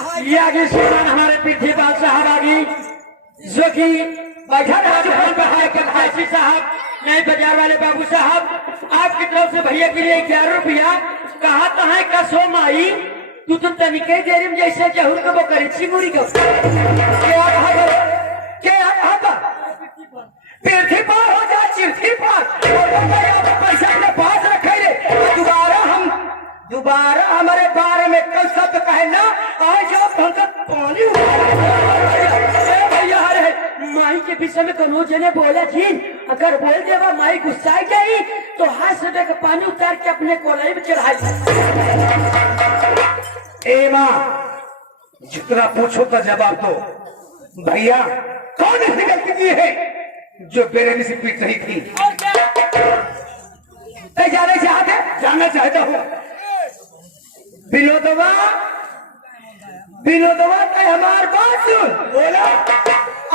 हमारे पीछे बादशाह आगी जो कि बैठा साहब नए बाजार वाले बाबू साहब आपकी तरफ से भैया के लिए 11 रुपया कहा है कसो माई तू तो तनिके देरी में जैसे जहूर को करे चिमुरी को पृथ्वी पार हो जा चिर्थी पार पैसा अपने पास रखे दोबारा हमारे बारे में कल शब्द कहे ना आज हम पानी भैया माई के विषय में कनो जने बोला थी अगर बोल देवा माई गुस्सा गई तो हाथ से देकर पानी उतार के अपने कोलाई में चढ़ाई। ए माँ जितना पूछो तो जवाब दो। भैया कौन ऐसी गलती की है जो बेरहमी से पीट रही थी? जाना चाहता हूँ विनोदवा ते हमार बात सुन बोला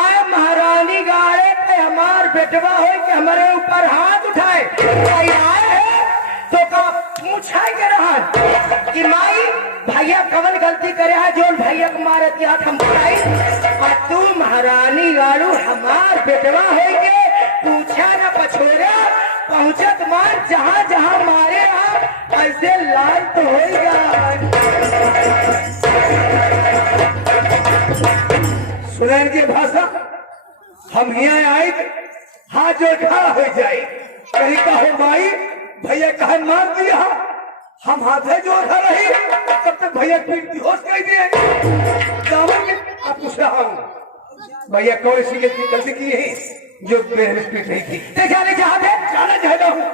आए महारानी गाड़े पे हमार बेटवा हो कि हमारे ऊपर हाथ उठाए आए है तो का पूछा के रहा कि माई भैया कवन गलती करे है जो भैया को मारे हाथ हम बताई और तू महारानी गाड़ू हमार बेटवा हो के पूछा न पछोरा पहुंचत मार जहाँ जहाँ मारे आप ऐसे लाल तो होगा। सुनैन की भाषा हम यहाँ आए हाथ जो खड़ा हो जाए कहीं कहो माई भैया कहा मार दिया हम हाथ जो खा रही तब तक भैया पीट बेहोश कर दिए दामन में आप पूछ रहा हूँ भैया कौन सी गलती की है जो मेरे पीट रही थी? जाना चाहता हूँ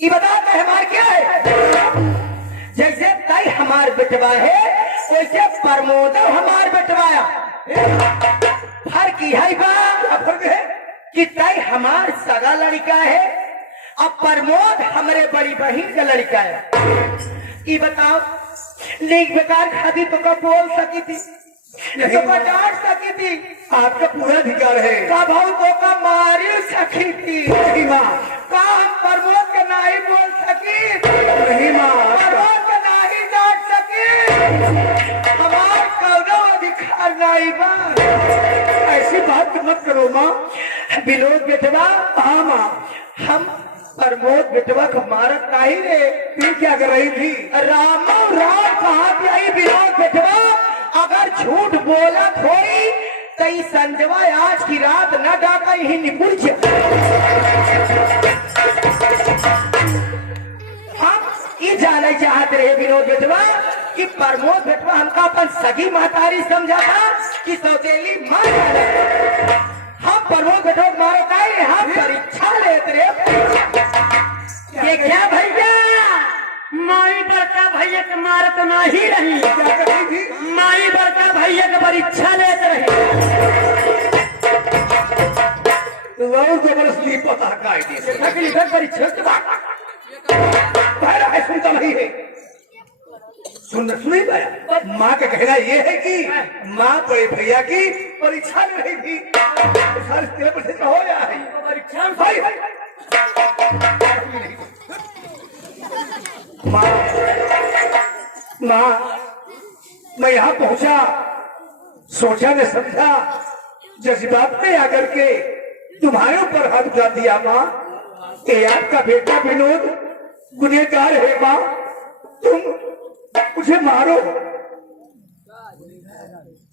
ये बता हमारे क्या है जैसे तय हमार बेटवा है वैसे प्रमोद हमार बेटवाया। फर्क है बा, फर्क है कि तय हमार सगा लड़का है अब प्रमोद हमारे बड़ी बहन का लड़का है। ये बताओ लीक बेकार खाती तो कब बोल सकी थी, तो कब डांट सकी थी, आपका पूरा अधिकार है। कब हम तो कब मारी सकी थी, नहीं माँ, का हम प्रमोद के नहीं बोल सकी, नहीं माँ, प्रमोद के नहीं डांट सकी, हमार कौनो अधिकार नहीं बा। ऐसी बात मत करो माँ। विनोद बेटवा, हाँ माँ, हम प्रमोद बेटवा को मारत नहीं रे। तू क्या कर रही थी? रामो राम कहा कि आई विनोद बेटवा अगर झूठ बोला थोड़ी तो ई संजवा आज की रात न डाका ही निपुण हम ये जाने चाहते रहे विनोद बेटवा कि प्रमोद बेटवा हमका अपन सगी महतारी समझा था कि सौतेली माँ हम प्रमोद बेटवा मारे नहीं, हम परीक्षा लेते रहे। ये क्या भैया माई बड़का भैया के मारत नहीं रही, क्या कर रही थी? माई बड़का भैया के परीक्षा लेते रही। बहुत जबरदस्ती पता का आइडिया लिखत परीक्षा के बाद पहला है, सुनता नहीं है। सुनी पाया? माँ का कहना ये है कि माँ बड़े भैया की परीक्षा में रही थी, सारे 13% हो गया है परीक्षा भाई। माँ, माँ, मैं यहाँ पहुंचा, सोचा न समझा, जज्बात में आकर के तुम्हारे ऊपर हाथ उठा दिया माँ। ये आपका बेटा विनोद गुनहगार है माँ, तुम मुझे मारो,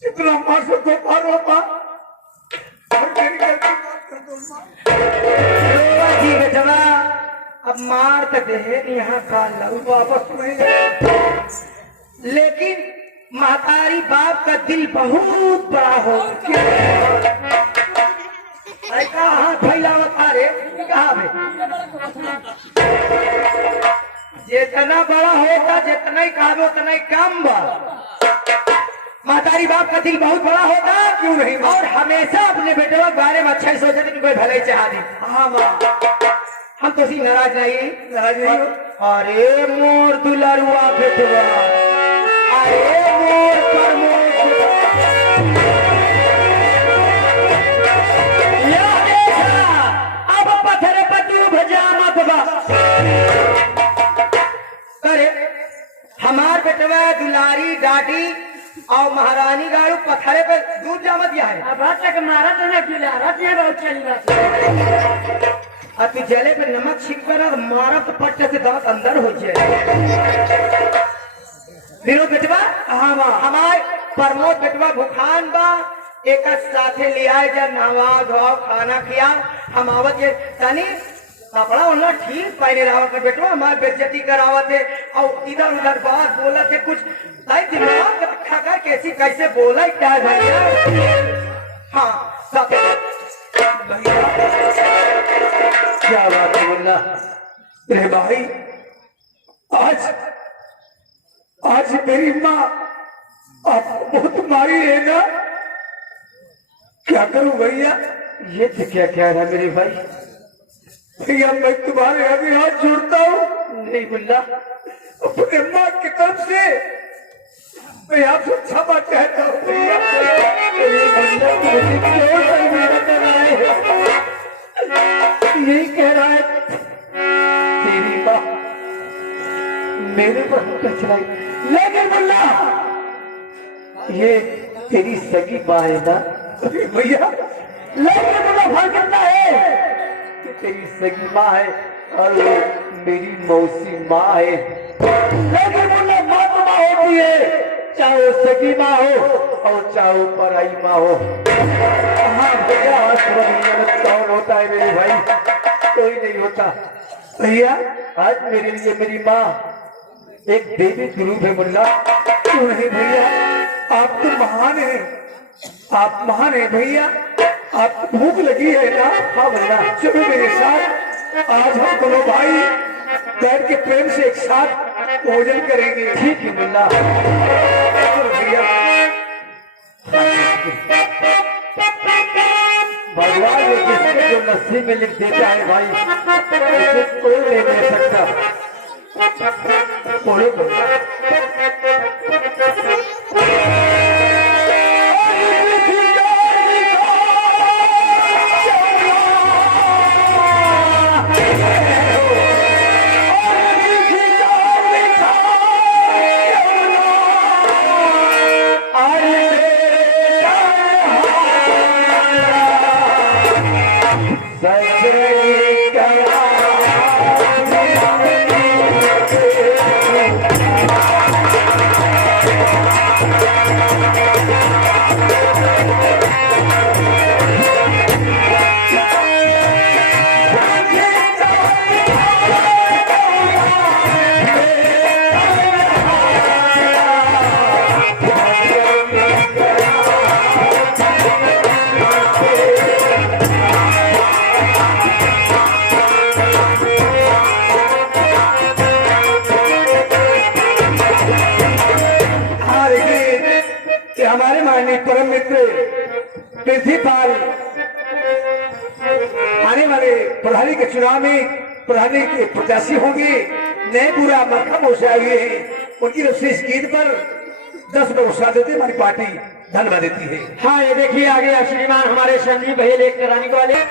जितना मार सको मारो माँ, और मेरी गलती माफ कर दो माँ। जी बेटवा अब मार तो दे यहाँ का लहू वापस नहीं, लेकिन महतारी बाप का दिल बहुत बड़ा हो। ऐसा हाथ फैलावत आ रे कहा जितना बड़ा होता जितना ही कहा उतना ही कम बा। महतारी बाप का दिल बहुत बड़ा होता क्यों नहीं, और हमेशा अपने बेटे के बारे में अच्छा ही सोचते कि कोई भले चाह दी। हाँ माँ, हम तो सी नाराज नहीं हो। अरे मोर दुलरुआ बेटवा, अरे मोर प्रमोद अब पत्थर पर तू भजा मत बा। करे हमार बेटवा दुलारी डाटी और महारानी गाड़ू पत्थरे पे दूध जामा दिया है। अब तक मारा तो ना खिला रहा बहुत चली बात। अब तू जले पे नमक छिड़क कर मारा तो पट्टे से दांत अंदर हो जाए। विनोद बेटवा, हाँ माँ, हमारे प्रमोद बेटवा भूखान बा, एक साथे ले आए जा, नहवा धोआओ खाना खियाओ, हम आवत ये तनी कपड़ा उन्हें ठीक पहने रहा कर बेटवा, हमारे बेइज्जती करावत है और इधर उधर बात बोला थे कुछ नहीं, दिमाग खाकर कैसी कैसे बोला क्या भैया। हाँ सब क्या बात है मुन्ना, रे भाई, आज मेरी माँ आपको बहुत मारी है ना, क्या करूं भैया? ये तो क्या कह रहा मेरे भाई? भैया मैं तुम्हारे आगे हाथ जोड़ता हूँ, नहीं मुल्ला, अपने माँ की तरफ से मैं आपसे क्षमा चाहता हूँ भैया। यही कह रहा है तेरी माँ मेरे पर चलाई, लेकिन मुल्ला ये तेरी सगी माँ है ना भैया, लेकिन मुल्ला फर्क करता है कि तेरी सगी माँ है और मेरी मौसी माँ है, लेकिन मुल्ला माँ तो माँ होती है, चाहे वो सगी माँ हो और चाहे वो पराई माँ हो। हाँ भैया, कौन होता है मेरे भाई? कोई नहीं होता भैया, आज मेरे लिए मेरी माँ एक देवी स्वरूप है मुल्ला। क्यों नहीं भैया, आप तो महान हैं, आप महान हैं भैया। आपको भूख लगी है ना? हाँ मुल्ला, चलो मेरे साथ, आज हम दोनों भाई बैठ के प्रेम से एक साथ भोजन करेंगे। ठीक है मुल्ला। चलो भैया, भगवान ने जिसके जो नसीब में लिख देता है भाई, उसे कोई नहीं ले सकता। बोलो हमारे माननीय परम मित्र प्रिंसिपाल आने वाले प्रधानी के चुनाव में प्रधानी के प्रत्याशी होंगे, नए पूरा मरकम हो हुए हैं। उनकी विशेष गीत पर 10 पुरस्कार देते हमारी पार्टी धन्यवाद देती है। हाँ, ये देखिए आगे श्रीमान हमारे संदीप भैया लेकर आने वाले।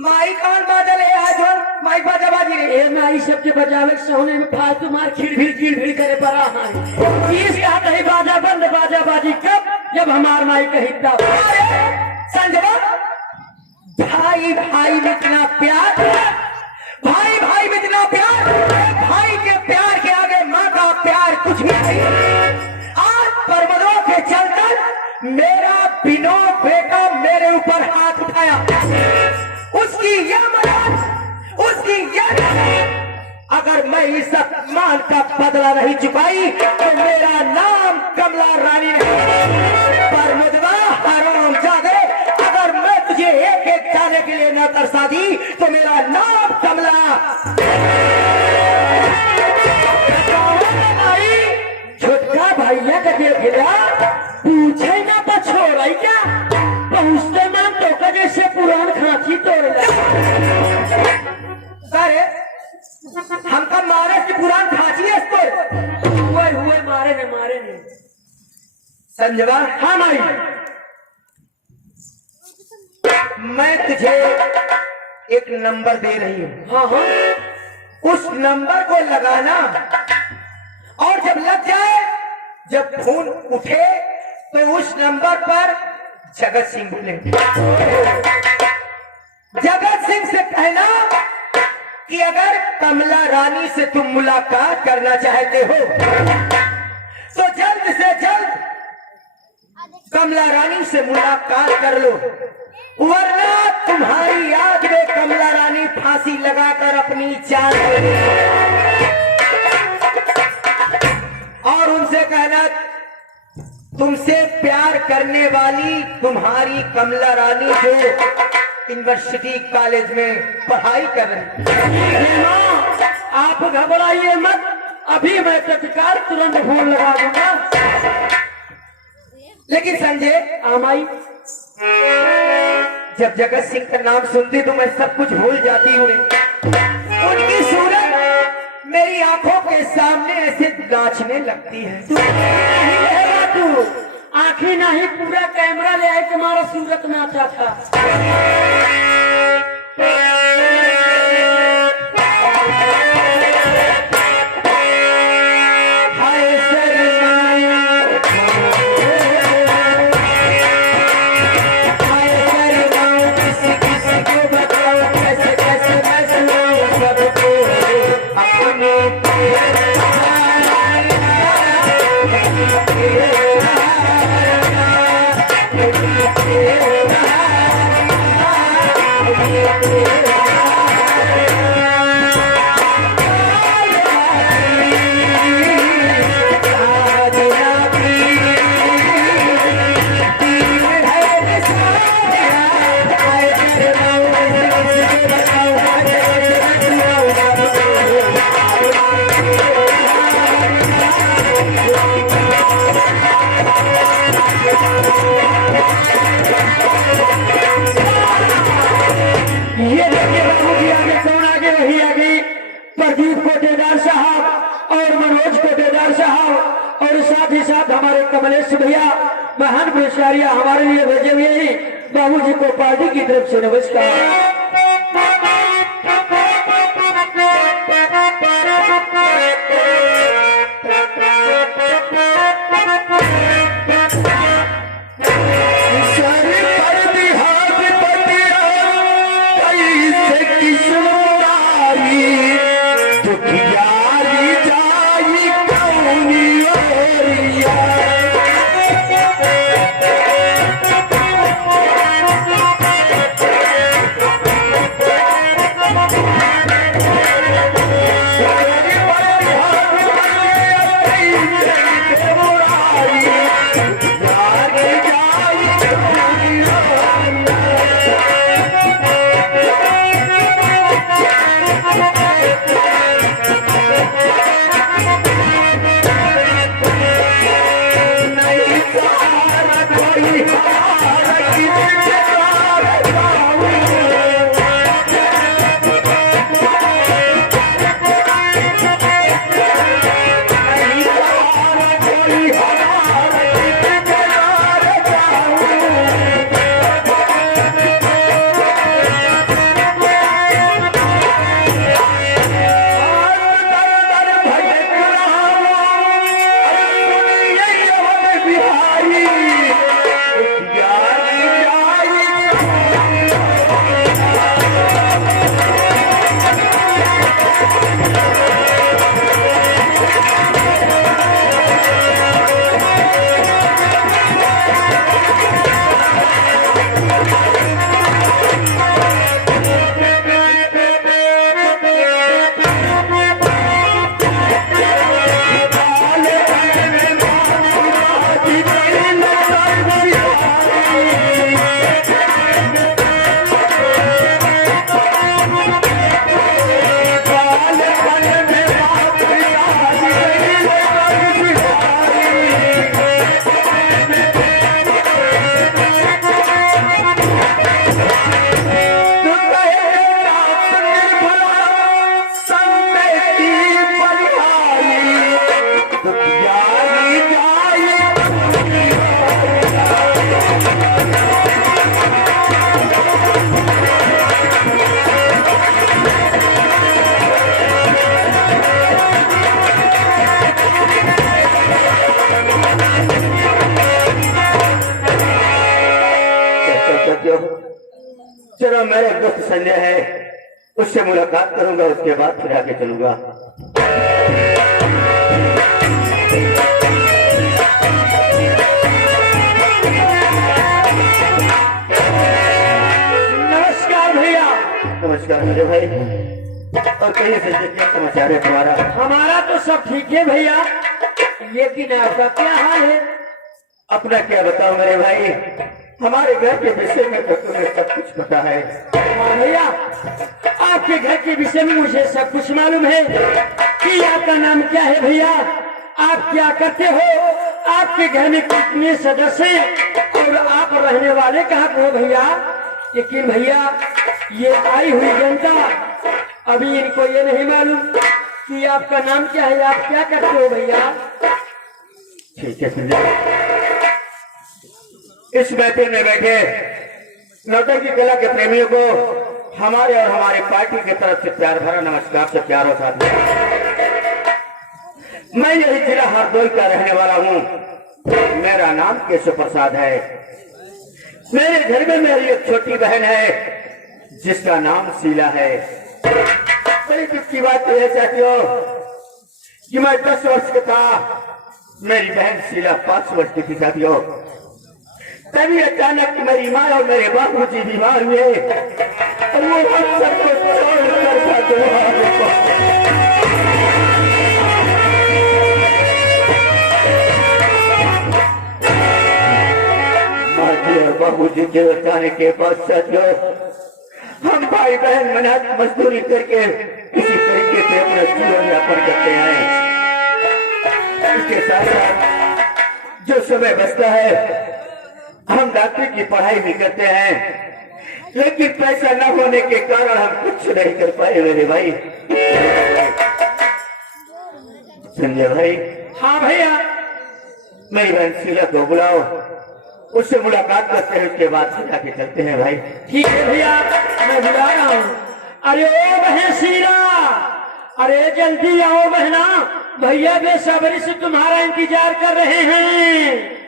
माई कौन बादल है आज और माई बाजाबाजी रे ए माई सबके बजावे सोने में फालतू मार खिड़ करे पड़ा है। इस याद नहीं बाजा बंद बाजा बाजी कब, जब हमार माई कही तब। संजवा भाई भाई में इतना प्यार, भाई भाई में इतना प्यार, भाई के प्यार के आगे माँ का प्यार कुछ भी नहीं। आज परवरों के चलकर मेरा विनोद बेटा मेरे ऊपर हाथ उठाया, उसकी यह मदद, उसकी यह अगर मैं इस अपमान का बदला नहीं चुकाई तो मेरा नाम कमला रानी नहीं। पर मुदवा हराम जादे, अगर मैं तुझे एक एक जाने के लिए न तरसा दी तो मेरा नाम कमला छोटका भैया का देख लिया, पूछे ना पछोड़ा क्या पहुँचते मान तो का जैसे पुरान खांची तोड़ हमका मारे की पुरान खांची है इसको मैंने मारे नहीं। संजवा, हाँ माई, मैं तुझे एक नंबर दे रही हूँ। हाँ हाँ, उस नंबर को लगाना और जब लग जाए, जब फोन उठे तो उस नंबर पर जगत सिंह बोलेंगे। जगत सिंह से कहना कि अगर कमला रानी से तुम मुलाकात करना चाहते हो तो जल्द से जल्द कमला रानी से मुलाकात कर लो, वरना तुम्हारी याद में कमला रानी फांसी लगाकर अपनी जान ले लेगी। और उनसे कहना तुमसे प्यार करने वाली तुम्हारी कमला रानी जो यूनिवर्सिटी कॉलेज में पढ़ाई कर रही। माँ आप घबराइए मत, अभी मैं तत्काल तुरंत फोन लगा दूंगा। लेकिन संजय, आमाई, जब जगत सिंह का नाम सुनती तो मैं सब कुछ भूल जाती हूँ। उनकी सूरत मेरी आंखों के सामने ऐसे नाचने लगती है। तू आंखें नहीं, पूरा कैमरा ले आए तुम्हारा सूरत में आता था। ये देखिए बाबू जी आगे, कौन आगे? वही आगे प्रदीप कोटेदार साहब और मनोज कोटेदार साहब, और साथ ही साथ हमारे कमलेश भैया महान पुरस्कारिया हमारे लिए भेजे हुए ही बाबू जी को पार्टी की तरफ से नमस्कार। तरफ मेरे दोस्त संजय है, उससे मुलाकात करूंगा, उसके बाद फिर आगे चलूंगा। नमस्कार भैया। नमस्कार मेरे भाई। और कहिए संजय, क्या समाचार है तुम्हारा? हमारा तो सब ठीक है भैया, लेकिन आपका क्या हाल है? अपना क्या बताओ मेरे भाई, हमारे घर के विषय में तो तुम्हें सब कुछ पता है। हाँ भैया, आपके घर के विषय में मुझे सब कुछ मालूम है कि आपका नाम क्या है भैया, आप क्या करते हो, आपके घर में कितने सदस्य हैं और आप रहने वाले कहाँ पे हो भैया। लेकिन भैया ये आई हुई जनता अभी इनको ये नहीं मालूम कि आपका नाम क्या है, आप क्या करते हो भैया। ठीक है संजय, इस बैठे में बैठे नौटंकी कला के प्रेमियों को हमारे और हमारे पार्टी की तरफ से प्यार भरा नमस्कार से प्यार साथ। मैं यही जिला हरदोई का रहने वाला हूँ। मेरा नाम केशव प्रसाद है। मेरे घर में मेरी एक छोटी बहन है जिसका नाम शीला है। बड़ी दुख की बात यह चाहती हो कि मैं 10 वर्ष का था, मेरी बहन शीला 5 वर्ष की थी साथियों। तभी अचानक मेरी माँ और मेरे बाबूजी बीमार हुए और वो हम सबको छोड़कर बाबूजी के जाने के पश्चात जो हम भाई बहन मेहनत मजदूरी करके किसी तरीके से अपना जीवन यापन करते हैं। इसके साथ साथ जो समय बचता है हम डॉक्टरी की पढ़ाई भी करते हैं, लेकिन पैसा न होने के कारण हम कुछ नहीं कर पाए मेरे भाई। संजय भाई। हाँ भैया। मेरी बहन शीला को बुलाओ, उससे मुलाकात करते हैं, उसके बाद से जाके चलते हैं भाई। ठीक है भैया, मैं बुला रहा हूँ। अरे ओ बहन शीला, अरे जल्दी आओ बहना, भैया बेसब्री से तुम्हारा इंतजार कर रहे हैं।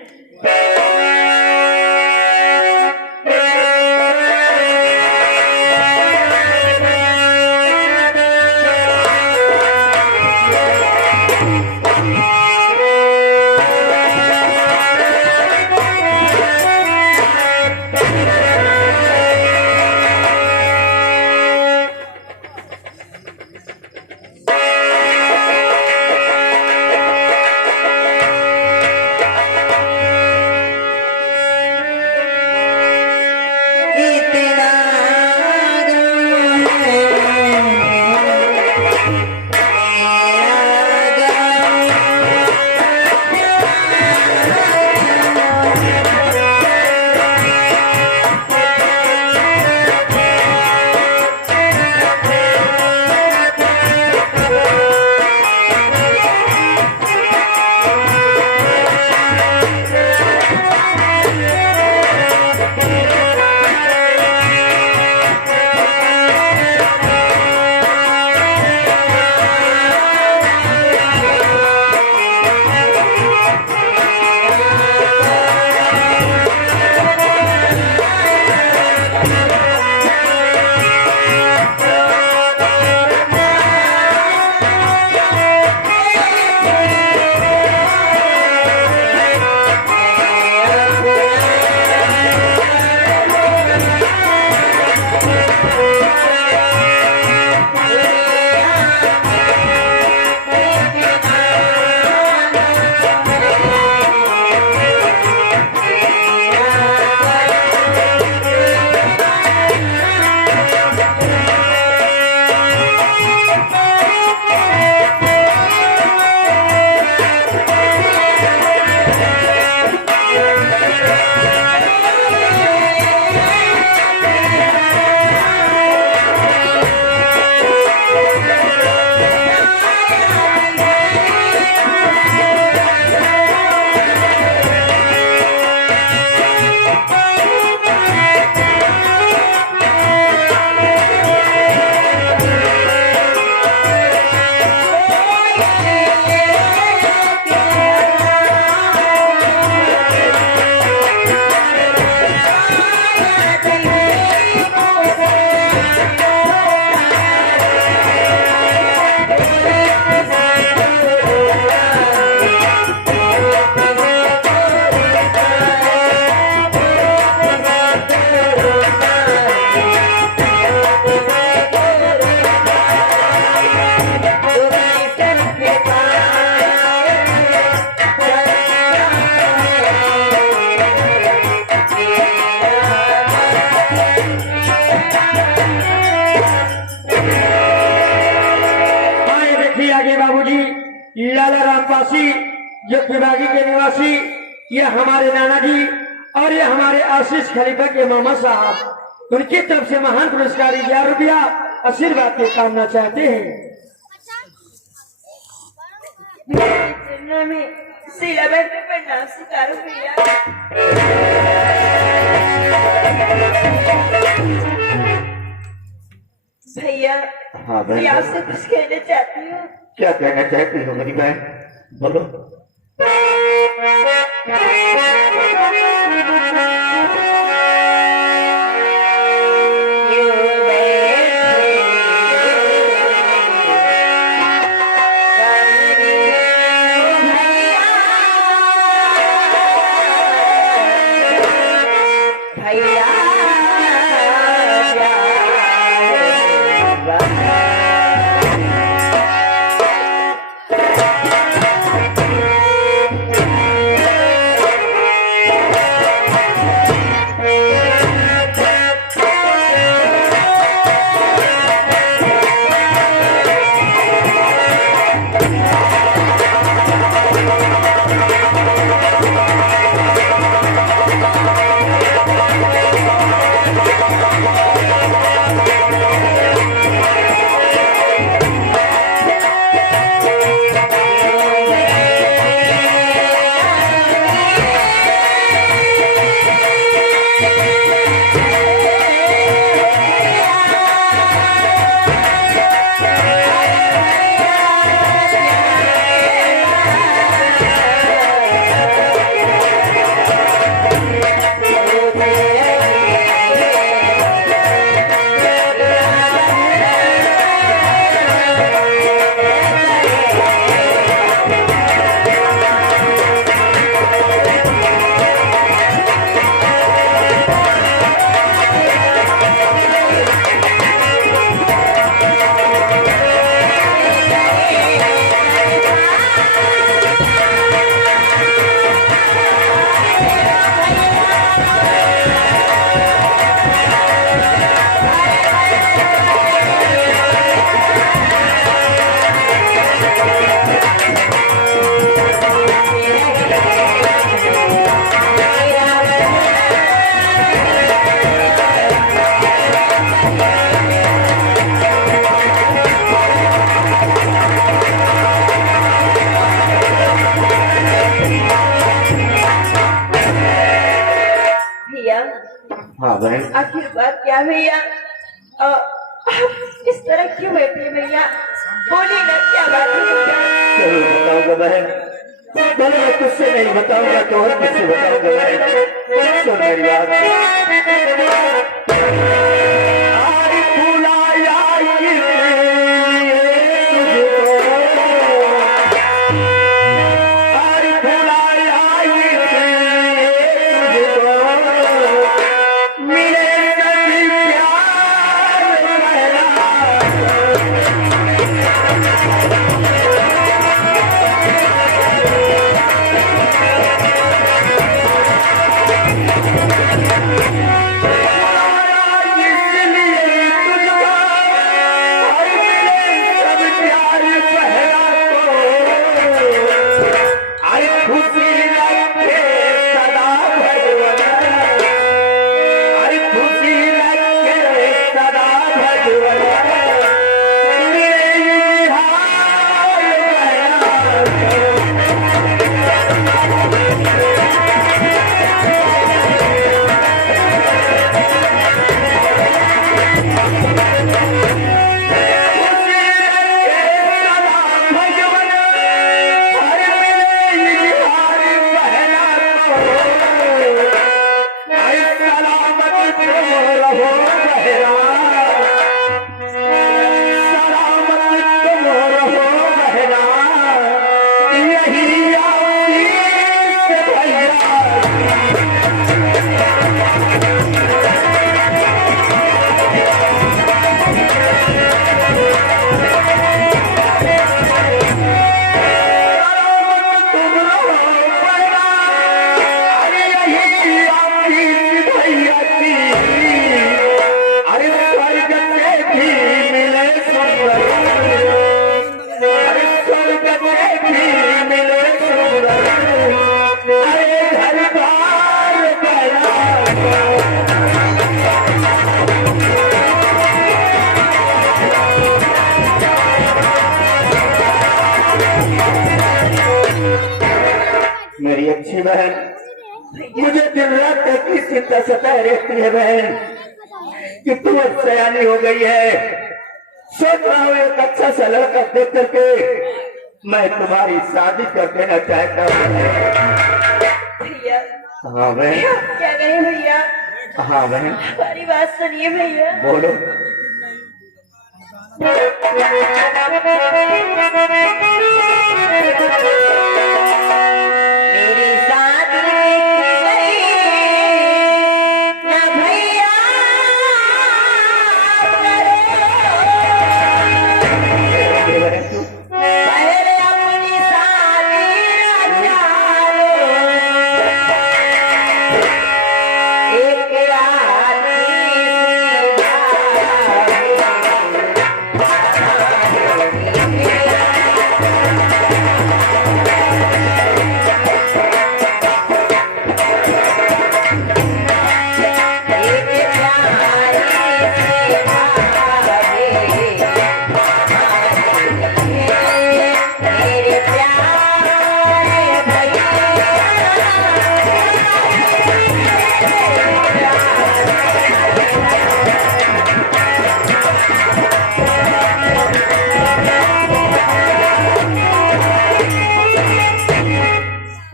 वासी, जो विभागी के निवासी, ये हमारे नाना जी और ये हमारे आशीष खलीफा के मामा साहब, उनकी तरफ से महान पुरस्कार 11 रुपया आशीर्वाद के कामना चाहते हैं। में शीलाबेन पे प्रणाम स्वीकारो भैया। भैया हाँ बहन, मैं आपसे कुछ कहना चाहती हूँ। क्या कहना चाहती हो मेरी बहन, बोलो। हाँ बहन, आखिर बात क्या भैया? आप इस तरह क्यों बैठे भैया? बोलिए ना, क्या बात है भैया? जरूर बताऊंगा बहन, पहले मैं तुझसे नहीं बताऊंगा तो और किससे बताऊंगा बहन। सुन मेरी बात। आई फुलाई आई Bye. मेरी अच्छी बहन, मुझे दिन रात एक ही चिंता सताए रहती है बहन कि तुम अब सयानी हो गई है। सोच रहा हूँ एक अच्छा सा लड़का देख करके मैं तुम्हारी शादी कर देना चाहता हूँ। भैया हाँ बहन। क्या कहे भैया? हाँ बहन। हमारी बात सुनिए भैया। बोलो। मेरी शादी न भैया पहले अपनी शादी रचालो। एक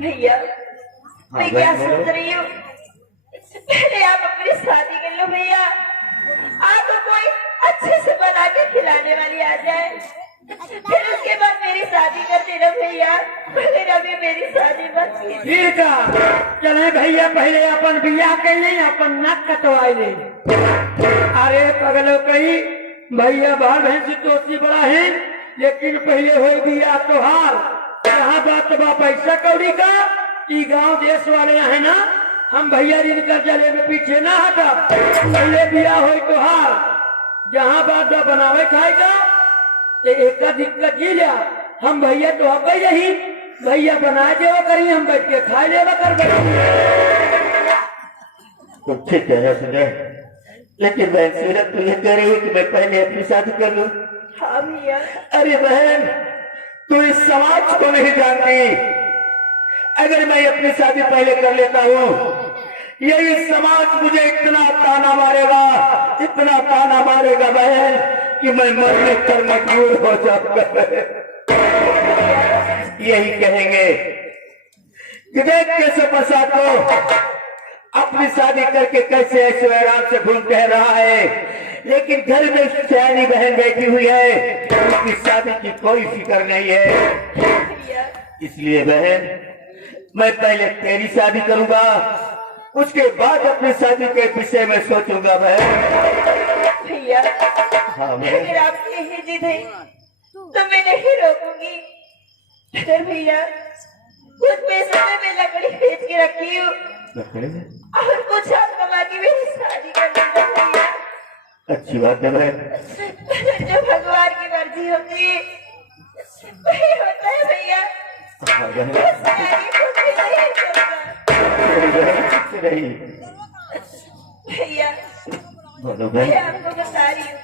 भैया मैं क्या सोच रही हूँ? पहले आप अपनी शादी कर लो भैया। आपको कोई अच्छे से बना के खिलाने वाली आ जाए, फिर उसके बाद मेरी शादी कर देना भैया। मगर अभी मेरी शादी मत कीजिए। ठीक है, चले भैया पहले अपन बियाह के लिए अपन नाक कटवाई ले। अरे पगलो कही भैया बाहर भैंसी तोसी बड़ा है, लेकिन पहले हो बियाह तोहार। यहाँ बात बा पैसा कौड़ी का, ई गांव देश वाले है ना, हम भैया ऋण कर जले में पीछे ना हटा। पहले बियाह हो तोहार, जहाँ बात बा बनावे खाएगा एक का दिक्कत जी लिया। हम भैया तो आप यही भैया बना देवा करी, हम बैठ के खा लेवा कर तो ठीक है सुने, लेकिन बहन सूरत तो ये कह रही है कि मैं पहले अपनी शादी कर लूं। हाँ भैया। अरे बहन, तू इस समाज को नहीं जानती। अगर मैं अपनी शादी पहले कर लेता हूँ, यही समाज मुझे इतना ताना मारेगा, इतना ताना मारेगा बहन कि मैं मरने पर मजबूर हो जाऊंगा। यही कहेंगे कि देख कैसे बसा को अपनी शादी करके कैसे ऐसे आराम से घूम कह रहा है, लेकिन घर में सयानी बहन बैठी हुई है, उसकी शादी की कोई फिक्र नहीं है। इसलिए बहन, मैं पहले तेरी शादी करूंगा, उसके बाद अपनी शादी के विषय में सोचूंगा बहन। भैया हाँ अगर आपकी यही जिद है तो मैं नहीं रोकूंगी। अगर भैया कुछ पैसे में मैं लकड़ी बेच के रखी हूँ और कुछ आप कमा के मेरी शादी कर देना भैया। अच्छी बात है बहन। जो भगवान की मर्जी होती है वही होता है भैया। हाँ बहन, उससे आगे कुछ भी नहीं चलता। रही भैया बोलो मैं बहन। आपको बता रही हूँ,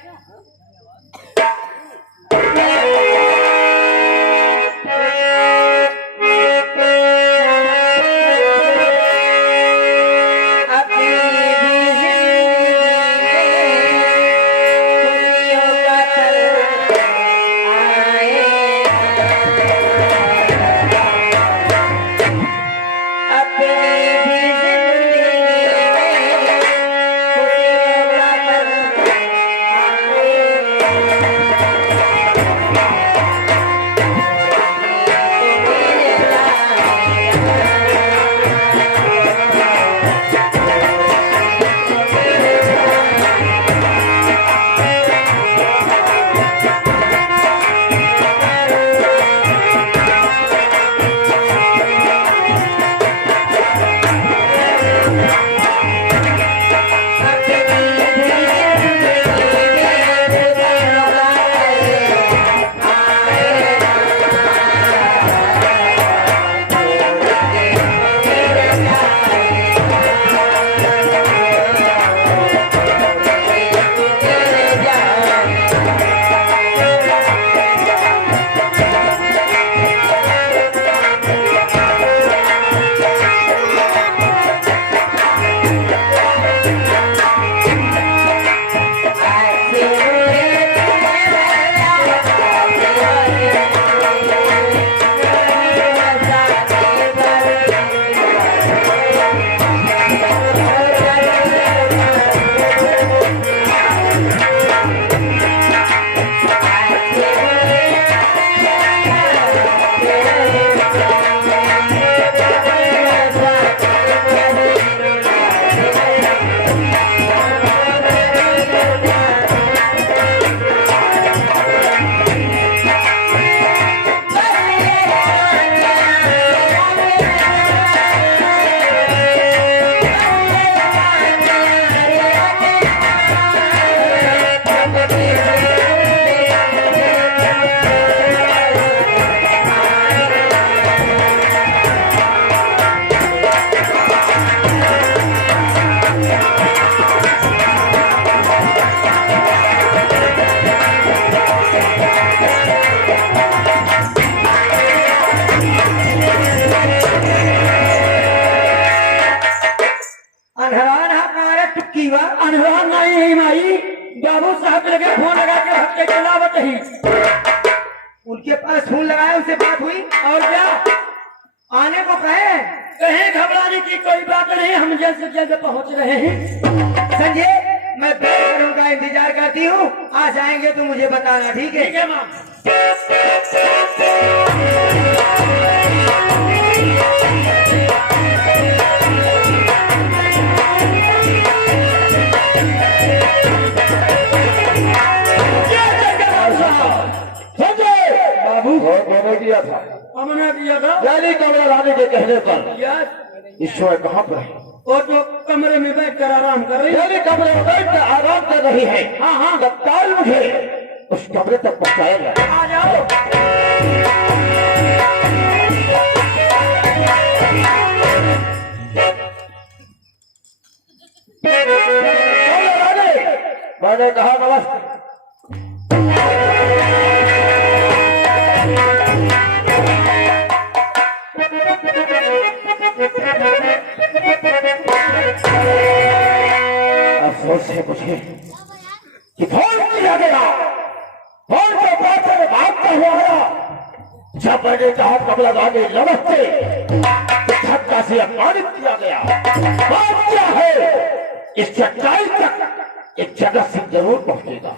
अनुराग नहीं है माई, बाबू साहब लगे फोन लगा के हफ्ते के लावत ही। उनके पास फोन लगाया, उनसे बात हुई और क्या आने को कहे? कहीं घबराने की कोई बात नहीं, हम जल्द से जल्द पहुंच रहे हैं। संजय मैं बेघरों का इंतजार करती हूँ, आ जाएंगे तो मुझे बताना, ठीक है? ठीक है माँ। बाबू मैंने दिया था, हमने दिया था। यानी कमला रानी के कहने पर यस, ईश्वर कहाँ पर है? वो तो कमरे में बैठ कर आराम कर रही है। यानी कमरे में बैठ कर आराम कर रही है। हाँ हाँ, तत्काल मुझे उस कमरे तक पहुँचाया गया। आ जाओ। कमला रानी, मैंने कहा नमस्ते। अफसोस है मुझे कि फोन किया गया, फोन के बाद में भागता हुआ आया। जब मैंने कहा कमला रानी नमस्ते, तो धक्का से अपमानित किया गया। बात क्या है, इस सच्चाई तक एक जगह से जरूर पहुंचेगा।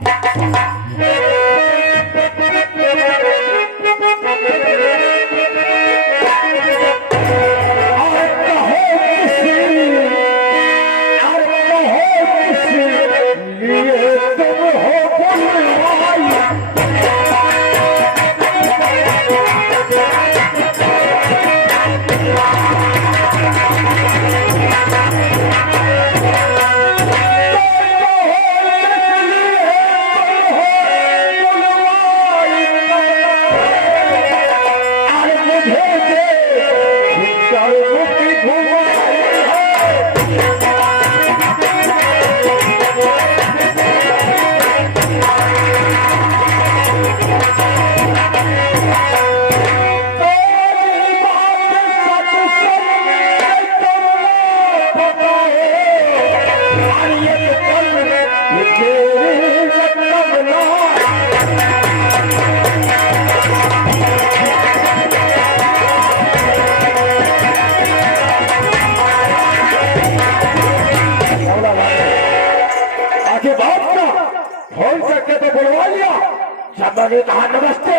मैंने कहा नमस्ते,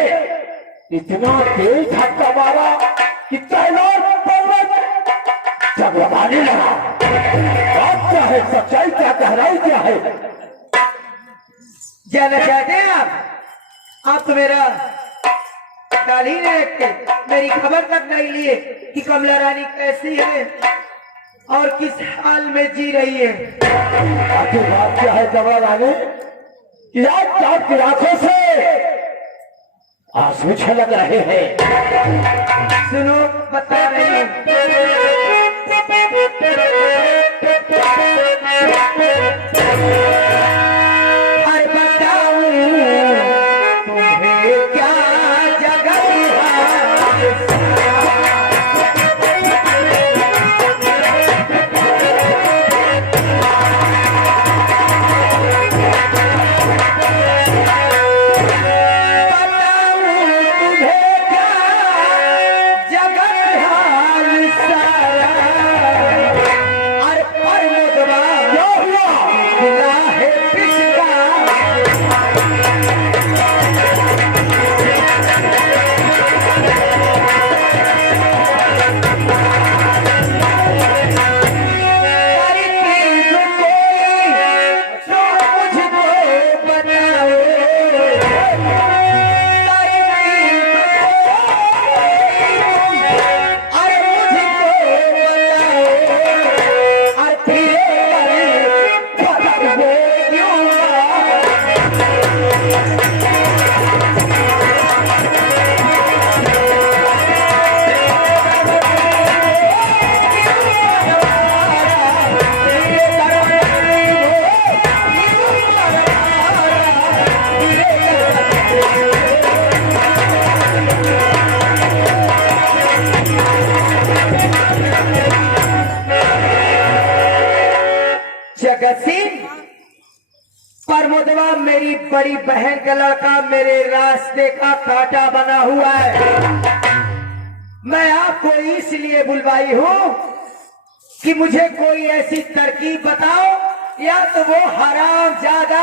इतना तेज धक्का मारा कि कैलाश पर्वत जगमगाने लगा। बात क्या है, सच्चाई क्या, गहराई क्या है? जानना चाहते हैं आप तो मेरा ख्याल ही नहीं रखते, मेरी खबर तक नहीं लिए कि कमला रानी कैसी है और किस हाल में जी रही है। आखिर बात क्या है कमला रानी कि आज आपकी आंखों से आंसू छलक रहे हैं? सुनो बता रही प्रमोदवा मेरी बड़ी बहन का लड़का मेरे रास्ते का कांटा बना हुआ है। मैं आपको इसलिए बुलवाई हूँ कि मुझे कोई ऐसी तरकीब बताओ, या तो वो हराम ज्यादा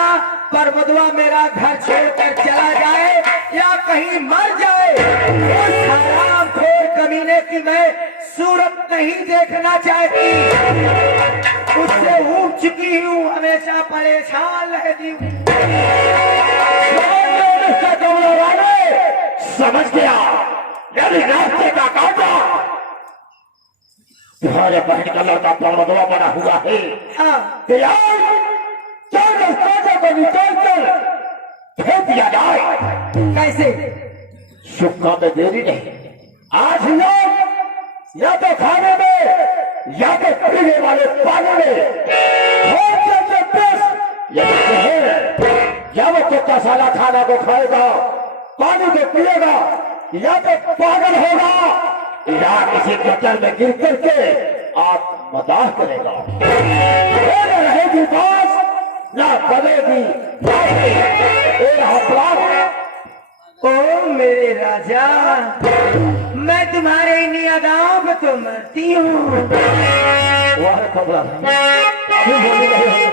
प्रमोदवा मेरा घर छोड़कर चला जाए या कहीं मर जाए। उस हराम खोर कमीने की मैं सूरत नहीं देखना चाहती। उससे ऊब चुकी हूँ, हमेशा परेशान रहती हूँ। समझ गया, मेरे रास्ते का कांटा तुम्हारे बहन का लड़का प्रमोदवा बना हुआ है। हाँ, चल कांटे को निकाल कर फेंक दिया जाए। कैसे? शुक्का में देरी नहीं, आज लोग या तो खाने में या तो पीने वाले पानी में या वो कुत्ता साला खाना को खाएगा, पानी को पिएगा, या तो पागल होगा या किसी गटर में गिर करके आप मजाक करेगा। न रहेगी बात न बनेगी ओ मेरे राजा, मैं तुम्हारे इन अदाओं को तो मरती हूँ। वह खबर क्यों बोली नहीं?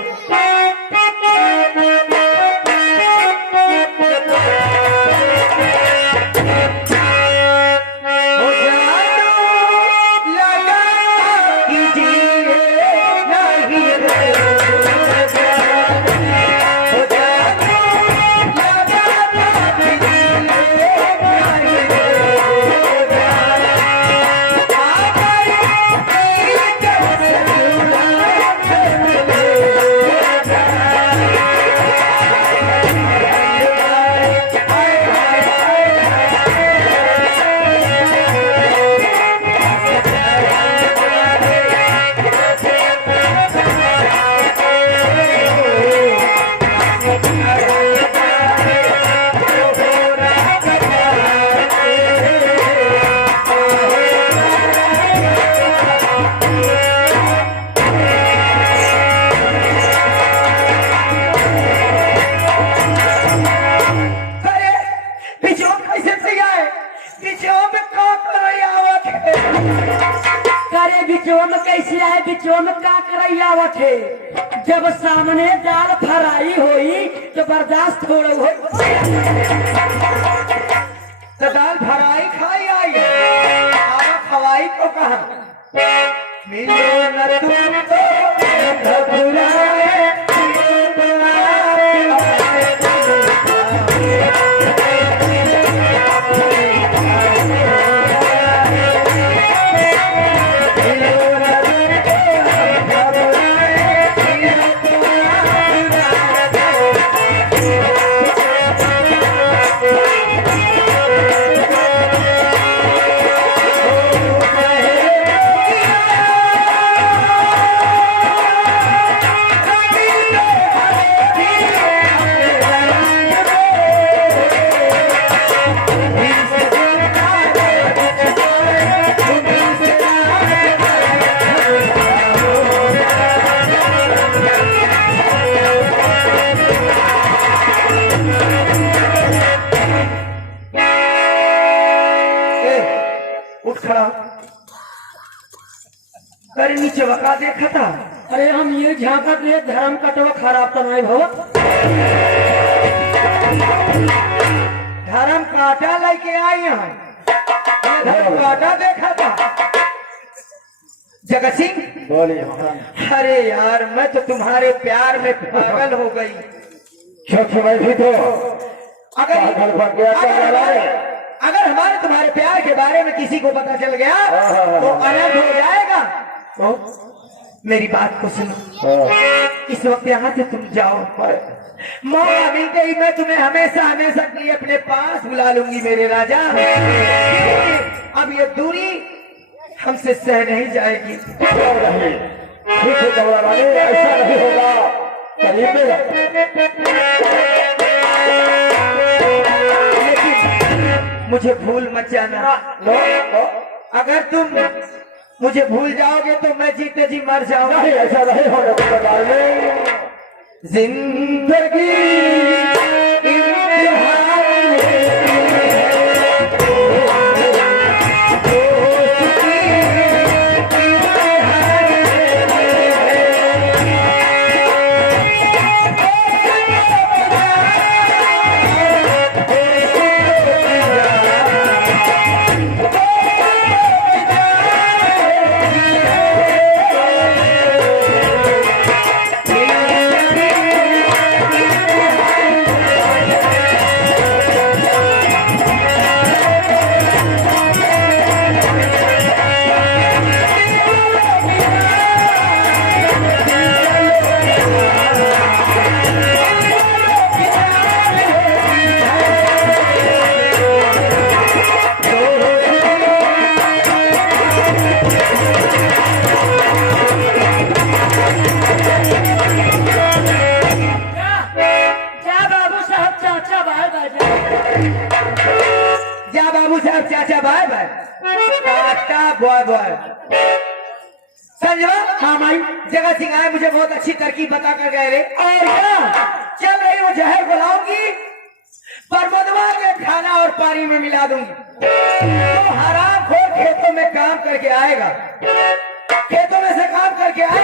जब सामने दाल फ्राई होई तो बर्दाश्त हो रही हो। तो दाल फ्राई खाई आई, खवाई को कहा मिलो न तुमको भुलाए। अरे नीचे वका देखा था। अरे हम ये झांकत रहे धर्म कटवा खराब तो नहीं भव। धर्म काटा लेके आई है, धर्म काटा देखा था। जगत सिंह बोलिए। अरे यार, मैं तो तुम्हारे प्यार में पागल हो गई। क्योंकि मैं भी तो अगर हमारे तुम्हारे प्यार के बारे में किसी को पता चल गया तो अनर्थ हो जाएगा। तो मेरी बात को सुनो, इस वक्त यहाँ से तुम जाओ, मौका मिलते ही मैं तुम्हें हमेशा हमेशा के लिए अपने पास बुला लूंगी मेरे राजा। अब ये दूरी हमसे सह नहीं जाएगी। ठीक है कमला रानी, ऐसा नहीं होगा। करीब लेकिन मुझे भूल मत जाना। अगर तुम मुझे भूल जाओगे तो मैं जीते जी मर जाऊंगा। नहीं, ऐसा नहीं होगा। जिंदगी इम्तिहान चाचा बाय बाय टाटा बॉय बॉय। संजय हाँ भाई जगह सिंह मुझे बहुत अच्छी तरकीब बता कर गए रे। और क्या चल रही हूँ जहर बुलाऊंगी परमदवा के खाना और पानी में मिला दूंगी तो हराम खोर खेतों में काम करके आएगा, खेतों में से काम करके आएगा